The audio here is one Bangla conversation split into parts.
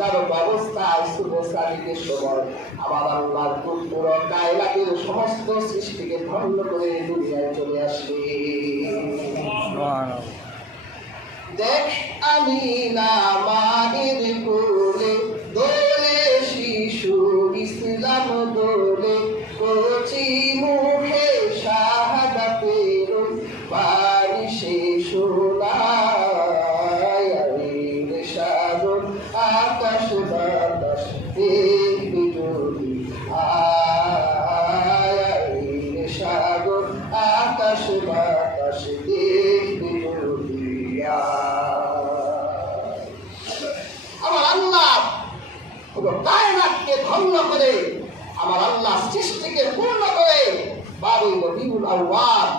জারক ব্যবস্থায় সুবসারিকের সময় আমার আল্লাহর পুরো কায়লাকের সমস্ত সৃষ্টিকে ভণ্ড করে দুনিয়ায় চলে আসে দেখ আমি না মায়ের সাগর আকাশ বাতাস যদি আয় সাগর, আকাশ বাতাস দেখবি আমার আল্লাহ পুরো কায়নাতকে ধন্য করে, আমার আল্লাহ সৃষ্টিকে পূর্ণ করে বারোই রবিউল আউয়াল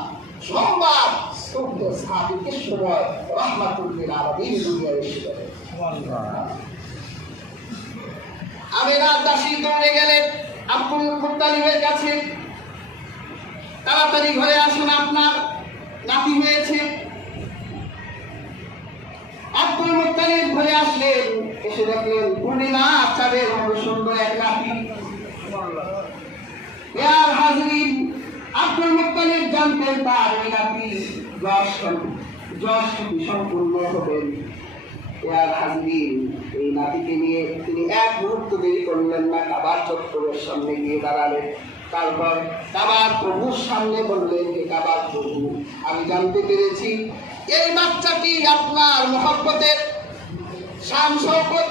সোমবার চৌদ্দ সাদিকের সময় রহমাতুল্লিল আলমীর দুনিয়া রাত দাসী দৌড়ে গেলেন আব্দুল মুত্তালিবের কাছে তাড়াতাড়ি ঘরে আসুন আপনার নাতি হয়েছে। আব্দুল মুত্তালিব ঘরে আসলেন, এসে দেখলেন পূর্ণিমা চাঁদের মতো এক নাতি। হাজরিন, আব্দুল মুত্তালিব জানতেন তার ওই নাতি যশ সম্পূর্ণ হবেন। ইয়ার হাজরিন এই নাতিকে নিয়ে তিনি এক মুহূর্ত দেরি করলেন না, কাবার চত্বরের সামনে গিয়ে দাঁড়ালেন। তারপর কাবার প্রভুর সামনে বললেন যে, কাবার প্রভু, আমি জানতে পেরেছি, এই বাচ্চাটি আপনার মহব্বতের শান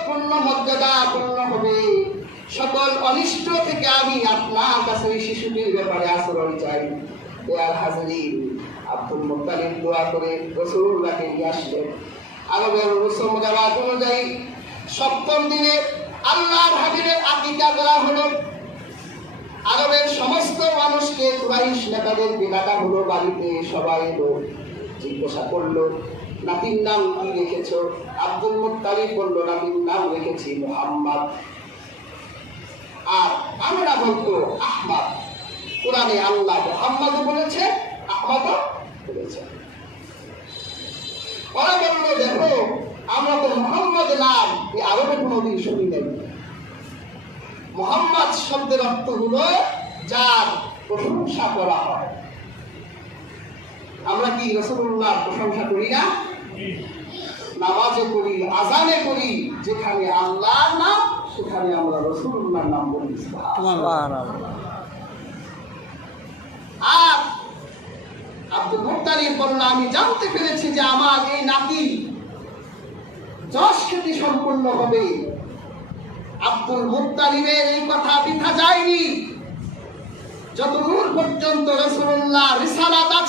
পূর্ণ মর্যাদা পূর্ণ হবে। সকল অনিষ্ট থেকে আমি আপনার কাছে ওই শিশুটির ব্যাপারে আচরণ চাই। দেয়ার হাজারিন, আব্দুল মোত্তালিব দোয়া করে রসুল্লাহকে নিয়ে আসলেন। আরবের রসুম জামাত অনুযায়ী সপ্তম দিনে আল্লাহর হাবিবের আকিকা করা হলো। আরবের সমস্ত মানুষকে কুরাইশ নেতাদের বিনাটা হলো বাড়িতে সবাই এলো, জিজ্ঞাসা করল, নাতির নাম কি রেখেছ? আব্দুল মুত্তালিব বলল, নাতির নাম রেখেছি মোহাম্মদ। আর আমরা বলতো আহমদ। কোরআনে আল্লাহ মোহাম্মদ বলেছে আহমদ বলেছে। ওরা বলল আমরা তো মোহাম্মদ নাম, এই আরবে কোনোদিন শুনি নাই। মোহাম্মদ শব্দের অর্থ হলো যার প্রশংসা করা হয়। আমরা কি রসুল্লাহ প্রশংসা করি না? নামাজে করি, আজানে করি, যেখানে আল্লাহর নাম, সেখানে আমরা রসুল্লাহর নাম বলি। আর আব্দুল মুক্তারির বলল আমি জানতে পেরেছি যে আমার এই নাতি যশ খ্যাতি সম্পন্ন হবে। আব্দুল মুক্তারিবের এই কথা পিঠা যায়নি। যতদূর পর্যন্ত রসুল্লাহ রিসালাত